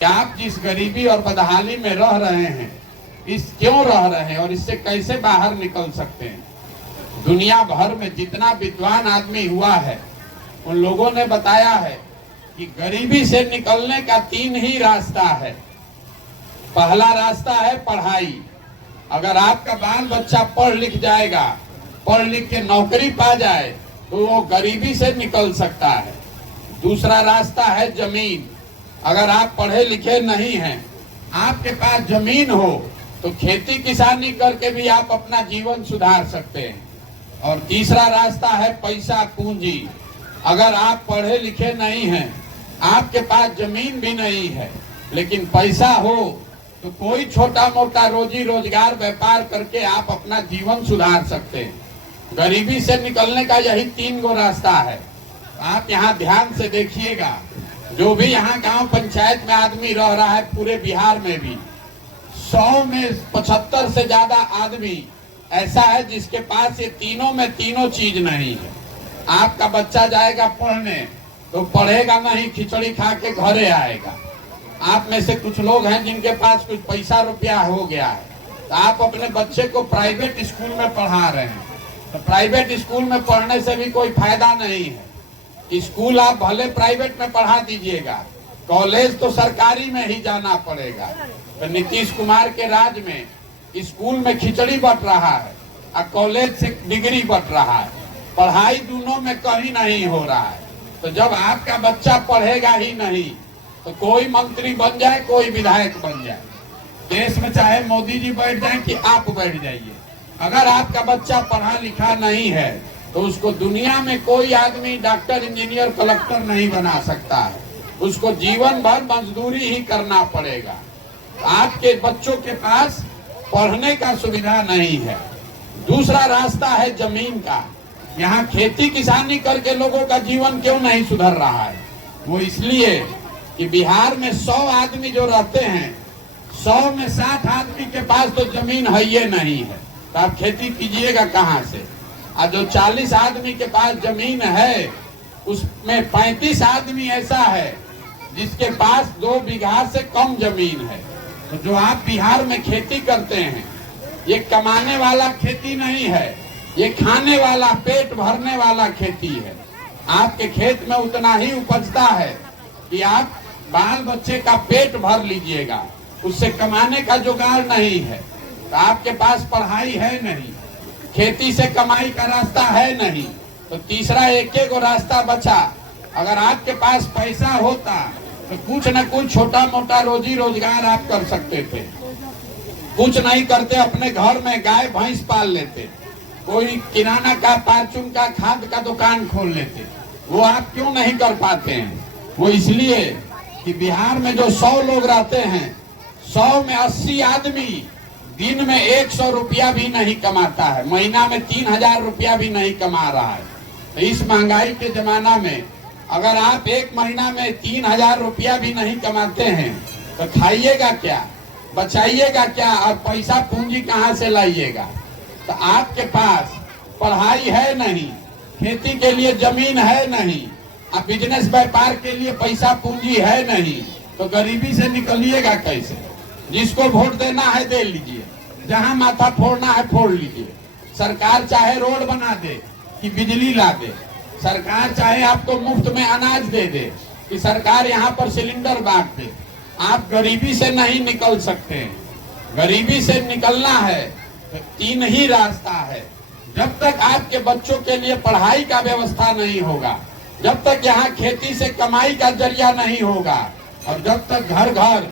कि आप जिस गरीबी और बदहाली में रह रहे हैं, क्यों रह रहे हैं और इससे कैसे बाहर निकल सकते हैं। दुनिया भर में जितना विद्वान आदमी हुआ है, उन लोगों ने बताया है कि गरीबी से निकलने का 3 ही रास्ता है। पहला रास्ता है पढ़ाई। अगर आपका बाल बच्चा पढ़ लिख जाएगा, पढ़ लिख के नौकरी पा जाए, तो वो गरीबी से निकल सकता है। दूसरा रास्ता है जमीन। अगर आप पढ़े लिखे नहीं हैं, आपके पास जमीन हो, तो खेती किसानी करके भी आप अपना जीवन सुधार सकते हैं। और तीसरा रास्ता है पैसा पूंजी। अगर आप पढ़े लिखे नहीं हैं, आपके पास जमीन भी नहीं है, लेकिन पैसा हो, तो कोई छोटा मोटा रोजी रोजगार व्यापार करके आप अपना जीवन सुधार सकते हैं। गरीबी से निकलने का यही 3 गो रास्ता है। आप यहाँ ध्यान से देखिएगा, जो भी यहाँ गांव पंचायत में आदमी रह रहा है, पूरे बिहार में भी 100 में 75 से ज्यादा आदमी ऐसा है जिसके पास ये तीनों में तीनों चीज नहीं है। आपका बच्चा जाएगा पढ़ने, तो पढ़ेगा नहीं, खिचड़ी खा के घरे आएगा। आप में से कुछ लोग हैं जिनके पास कुछ पैसा रुपया हो गया है, तो आप अपने बच्चे को प्राइवेट स्कूल में पढ़ा रहे हैं। तो प्राइवेट स्कूल में पढ़ने से भी कोई फायदा नहीं है। स्कूल आप भले प्राइवेट में पढ़ा दीजिएगा, कॉलेज तो सरकारी में ही जाना पड़ेगा। तो नीतीश कुमार के राज में स्कूल में खिचड़ी बट रहा है और कॉलेज से डिग्री बट रहा है। पढ़ाई दोनों में कहीं नहीं हो रहा है। तो जब आपका बच्चा पढ़ेगा ही नहीं, तो कोई मंत्री बन जाए, कोई विधायक बन जाए, देश में चाहे मोदी जी बैठ जाए कि आप बैठ जाइए, अगर आपका बच्चा पढ़ा लिखा नहीं है, तो उसको दुनिया में कोई आदमी डॉक्टर, इंजीनियर, कलेक्टर नहीं बना सकता है। उसको जीवन भर मजदूरी ही करना पड़ेगा। आपके बच्चों के पास पढ़ने का सुविधा नहीं है। दूसरा रास्ता है जमीन का। यहाँ खेती किसानी करके लोगों का जीवन क्यों नहीं सुधर रहा है? वो इसलिए कि बिहार में 100 आदमी जो रहते हैं, 100 में 60 आदमी के पास तो जमीन है ही नहीं है। तो आप खेती कीजिएगा कहाँ से? और जो 40 आदमी के पास जमीन है, उसमें 35 आदमी ऐसा है जिसके पास 2 बीघा से कम जमीन है। तो जो आप बिहार में खेती करते हैं, ये कमाने वाला खेती नहीं है, ये खाने वाला, पेट भरने वाला खेती है। आपके खेत में उतना ही उपजता है कि आप बाल बच्चे का पेट भर लीजिएगा, उससे कमाने का जुगाड़ नहीं है। तो आपके पास पढ़ाई है नहीं, खेती से कमाई का रास्ता है नहीं, तो तीसरा एक गो रास्ता बचा। अगर आपके पास पैसा होता, तो कुछ न कुछ छोटा मोटा रोजी रोजगार आप कर सकते थे। कुछ नहीं करते, अपने घर में गाय भैंस पाल लेते, कोई किराना का, फार्चून का, खाद का दुकान खोल लेते। वो आप क्यों नहीं कर पाते हैं? वो इसलिए कि बिहार में जो 100 लोग रहते हैं, 100 में 80 आदमी दिन में 100 रुपया भी नहीं कमाता है, महीना में 3000 रुपया भी नहीं कमा रहा है। तो इस महंगाई के जमाना में अगर आप एक महीना में 3000 रुपया भी नहीं कमाते हैं, तो खाइएगा क्या, बचाइएगा क्या, और पैसा पूंजी कहाँ से लाइएगा? तो आपके पास पढ़ाई है नहीं, खेती के लिए जमीन है नहीं, और बिजनेस व्यापार के लिए पैसा पूंजी है नहीं, तो गरीबी से निकलिएगा कैसे? जिसको वोट देना है दे लीजिए, जहां माथा फोड़ना है फोड़ लीजिए। सरकार चाहे रोड बना दे कि बिजली ला दे, सरकार चाहे आपको मुफ्त में अनाज दे दे, कि सरकार यहाँ पर सिलेंडर बांट दे, आप गरीबी से नहीं निकल सकते हैं। गरीबी से निकलना है तो 3 ही रास्ता है। जब तक आपके बच्चों के लिए पढ़ाई का व्यवस्था नहीं होगा, जब तक यहाँ खेती से कमाई का जरिया नहीं होगा, और जब तक घर घर